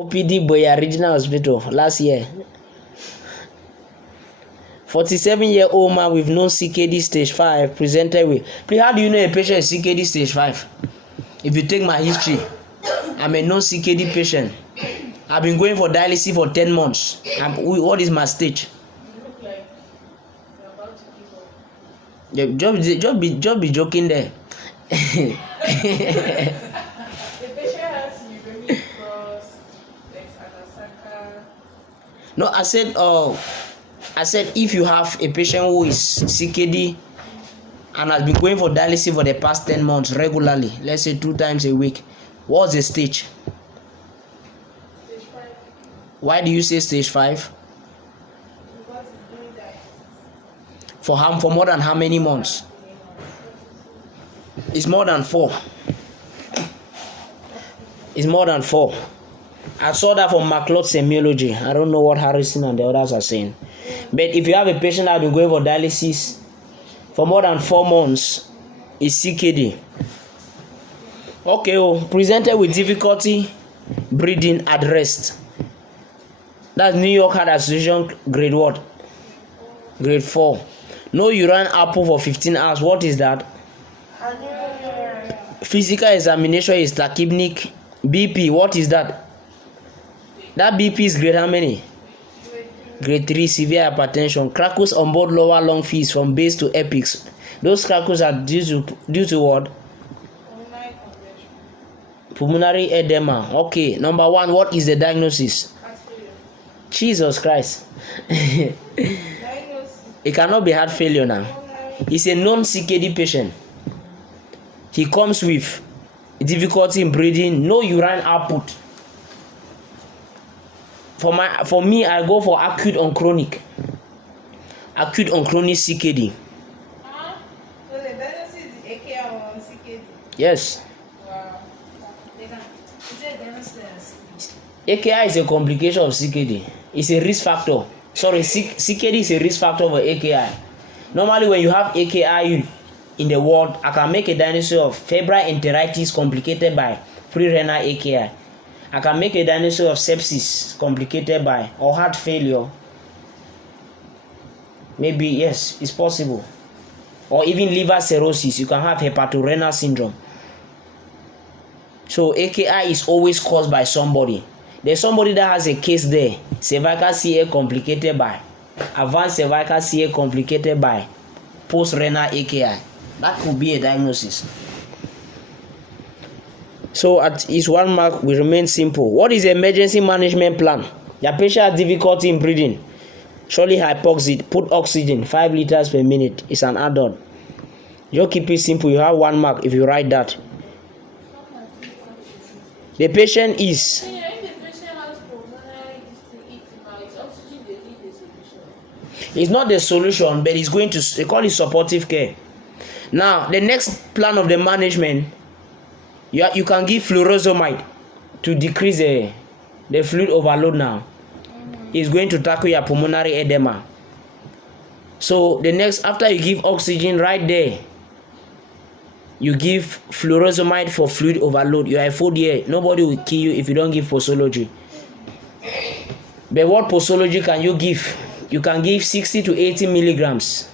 OPD BUEA Regional Hospital last year. 47-year-old man with known CKD stage 5 presented with. Please, how do you know a patient is CKD stage 5? If you take my history, I'm a known CKD patient. I've been going for dialysis for 10 months. What is my stage? You look like you're about to give up. Just be joking there. The patient has urinary cross, there's anasaka. No, I said if you have a patient who is CKD and has been going for dialysis for the past 10 months regularly, let's say 2 times a week, what's the stage? Stage 5. Why do you say stage 5? Because it's doing dialysis. For more than how many months? It's more than 4. It's more than 4. I saw that from McLeod Semiology. I don't know what Harrison and the others are saying. But if you have a patient that has been going for dialysis for more than 4 months, it's CKD. Okay, presented with difficulty breathing at rest. That's New York Heart Association grade what? Grade 4. No urine output for 15 hours. What is that? ANURIA. Physical examination is tachypneic. BP, what is that? That BP is grade how many? Grade 3, severe hypertension. Crackles on both lower lung fees from base to apex. Those crackles are due to what? Pulmonary edema. Okay, number 1, what is the diagnosis? Jesus Christ. It cannot be heart failure now. It's a non-CKD patient. He comes with difficulty in breathing, no urine output. For me, I go for acute on chronic. Acute on chronic CKD. So the diagnosis is AKI on CKD? Yes. Wow. AKI is a complication of CKD. It's a risk factor. Sorry, CKD is a risk factor for AKI. Normally, when you have AKI in the world, I can make a diagnosis of febrile enteritis complicated by pre-renal AKI. I can make a diagnosis of sepsis complicated by or heart failure. Maybe, yes, it's possible. Or even liver cirrhosis. You can have hepatorenal syndrome. So AKI is always caused by somebody. There's somebody that has a case there. Cervical CA complicated by advanced cervical CA complicated by post-renal AKI. That could be a diagnosis. So at its 1 mark, we remain simple. What is the emergency management plan? Your patient has difficulty in breathing. Surely hypoxia. Put oxygen 5 liters per minute. It's an adult. Just keep it simple. You have 1 mark if you write that. The patient is. It's not the solution, but it's going to, they call it supportive care. Now, the next plan of the management, you can give furosemide to decrease the fluid overload now. It's going to tackle your pulmonary edema. So, the next, after you give oxygen right there, you give furosemide for fluid overload. You are a food here. Nobody will kill you if you don't give posology. But what posology can you give? You can give 60 to 80 milligrams.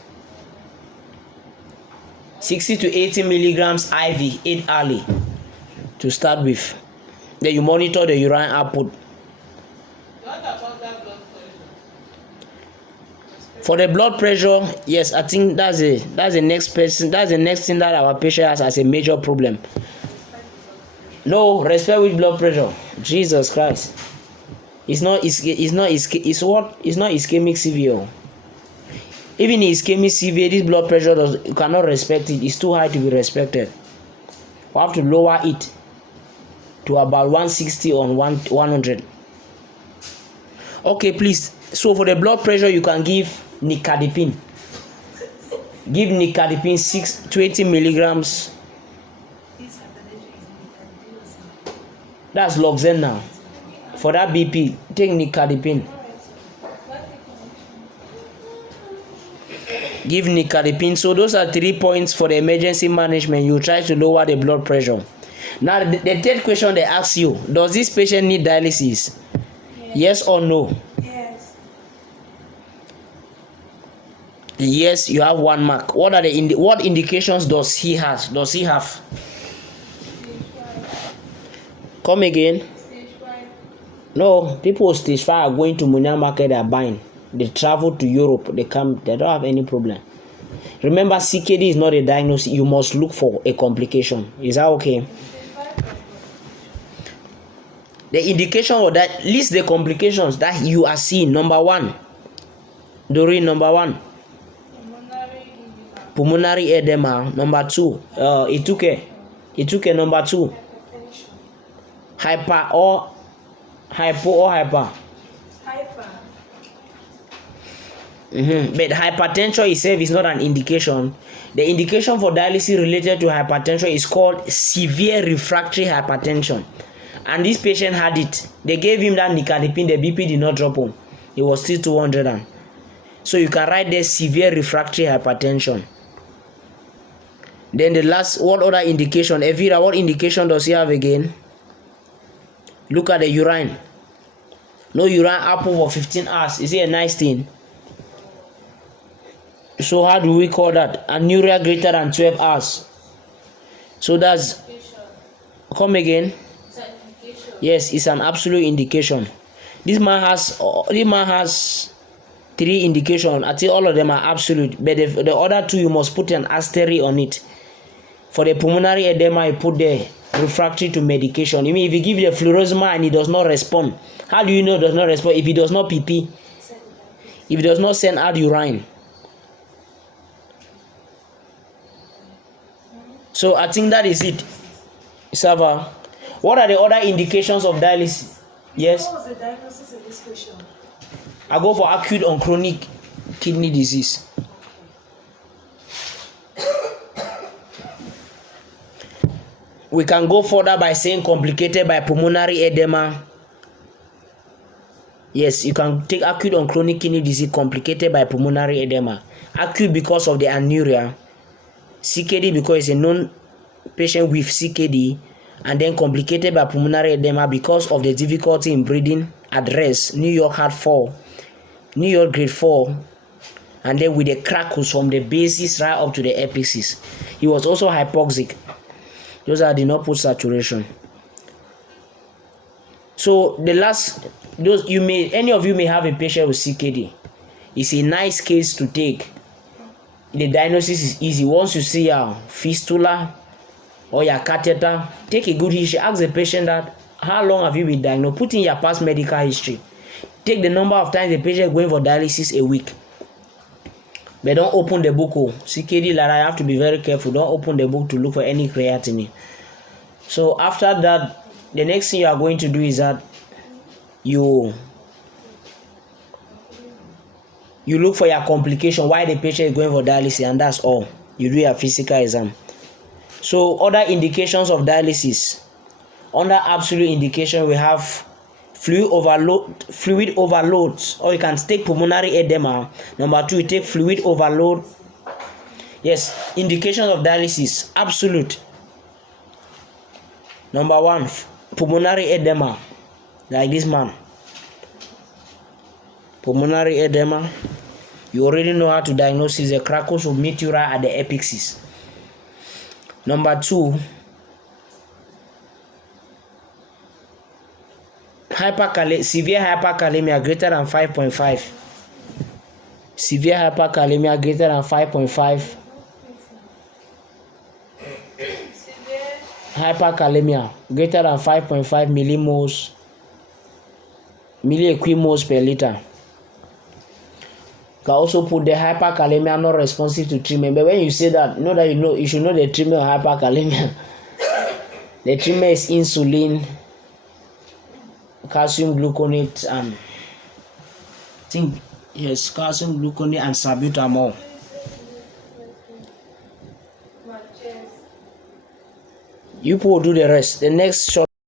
60 to 80 milligrams IV, 8 hourly to start with. Then you monitor the urine output. What about that blood pressure? For the blood pressure, yes, I think that's the next person. That's the next thing that our patient has as a major problem. No, respect with blood pressure. Jesus Christ. It's not ischemic severe. Even in ischemic severe, this blood pressure you cannot respect it. It's too high to be respected. We have to lower it to about 160 on 100. Okay, please. So for the blood pressure, you can give NICARDIPINE. Give NICARDIPINE 20 milligrams. That's Loxen now. For that BP, take NICARDIPINE. Give NICARDIPINE. So those are 3 points for the emergency management. You try to lower the blood pressure. Now the third question they ask you: does this patient need dialysis? Yes or no? Yes. Yes, you have 1 mark. What are the what indications does he have? Does he have? Stage 5. Come again. Stage 5. No, people with stage 5 are going to Munya market, they are buying. They travel to Europe, they come, they don't have any problem. Remember, CKD is not a diagnosis. You must look for a complication. Is that okay? Stage 5. The indication of that, list the complications that you are seeing. Number 1. During number 1. Pulmonary edema. Number 2. It number 2. Hyper or hypo or hyper. Hyper. But hypertension itself is not an indication. The indication for dialysis related to hypertension is called severe refractory hypertension. And this patient had it. They gave him that NICARDIPINE. The BP did not drop home. It was still 200. So you can write there severe refractory hypertension. Then the last, what other indication? Evira, what indication does he have again? Look at the urine. No urine apple for 15 hours. Is it a nice thing? So how do we call that? Anuria greater than 12 hours. So that's, come again. Yes, it's an absolute indication. This man has 3 indications. I think all of them are absolute, but the other 2 you must put an asterisk on it. For the pulmonary edema, you put the refractory to medication. You mean if you give the furosemide and it does not respond, how do you know it does not respond? If it does not PP, if it does not send out urine. So I think that is it. Sava, what are the other indications of dialysis? Yes. What was the diagnosis of this patient? I go for acute on chronic kidney disease. We can go further by saying complicated by pulmonary edema. Yes, you can take acute on chronic kidney disease complicated by pulmonary edema. Acute because of the anuria. CKD because it's a known patient with CKD. And then complicated by pulmonary edema because of the difficulty in breathing at rest. New York had 4. New York grade 4. And then with the CRACKLES from the basis right up to the APICES. He was also hypoxic. Those are did not put saturation. So the last, any of you may have a patient with CKD. It's a nice case to take. The diagnosis is easy. Once you see a fistula or your catheter, take a good history. Ask the patient that, how long have you been diagnosed? Put in your past medical history. Take the number of times the patient is going for dialysis a week. But don't open the book. CKD, like I have to be very careful. Don't open the book to look for any creatinine. So after that, the next thing you are going to do is that you look for your complication, why the patient is going for dialysis, and that's all. You do your physical exam. So other indications of dialysis. Under absolute indication, we have fluid overload, or you can take pulmonary edema. Number 2, you take fluid overload. Yes, indications of dialysis, absolute. Number 1, pulmonary edema, like this man. Pulmonary edema, you already know how to diagnose the CRACKLES of MICTURATE at the APICES. Number 2, severe hyperkalemia greater than 5.5. Severe hyperkalemia greater than 5.5. Hyperkalemia greater than 5.5 milliequimoles per liter. You can also put the hyperkalemia not responsive to treatment. But when you say that, you should know the treatment of hyperkalemia. The treatment is insulin, calcium gluconate, and calcium gluconate and salbutamol. You people do the rest. The next short